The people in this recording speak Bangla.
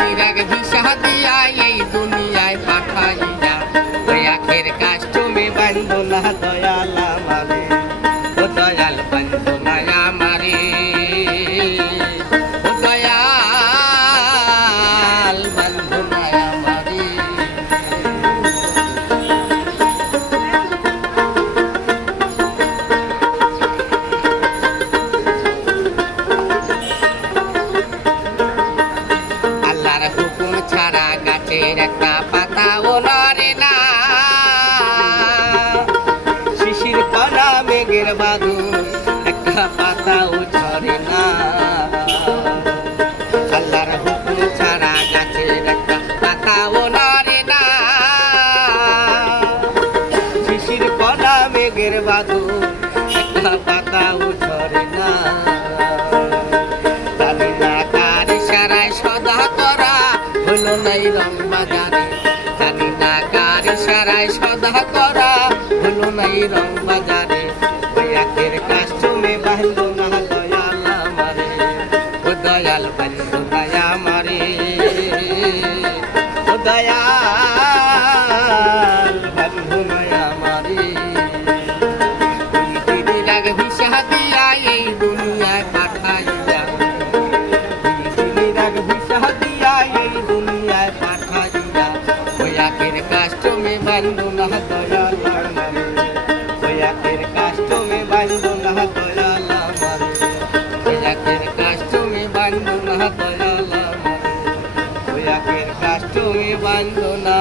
নিরাগ ভিসা দিয়া এই দুনিয়ায় পাঠাইয়া ওই আখের কাস্টমে বান্ধ না দয়াল আমারে, ও দয়াল বান্ধ না আমারে, ও দয়াল বান্ধ না আমারে। আল্লাহর হুকুম ছাড়া গাছের একটা পাতাও নড়ে না, শিশির কণা মেঘের বাদুর একটা পাতাও ঝরে না। আল্লাহর হুকুম ছাড়া গাছের একটা পাতাও নড়ে না, শিশির কণা মেঘের বাদুর একটা পাতাও ঝরে না। জানি না কার ইশারায় সদা করা হলো নাই রং বাজারে, জানি না কার ইশারায় সদা করা হলো নাই রং বাজারে। ওই আখের কাস্টমে বান্ধ না দয়াল আমারে, ও দয়াল বান্ধ না আমারে, ও দয়াল বান্ধ না আমারে। নিরাগ ভিসা দিয়া এই দুনিয়ায় পাঠাইয়া, নিরাগ ভিসা দিয়া এই দুনিয়ায় পাঠাইয়া ওই আখের কাস্টমে বান্ধ না দয়াল আমারে, ওই আখের কাস্টমে বান্ধ না দয়াল আমারে, ওই আখের কাস্টমে বান্ধ না দয়াল আমারে, ওই আখের কাস্টমে বান্ধ না।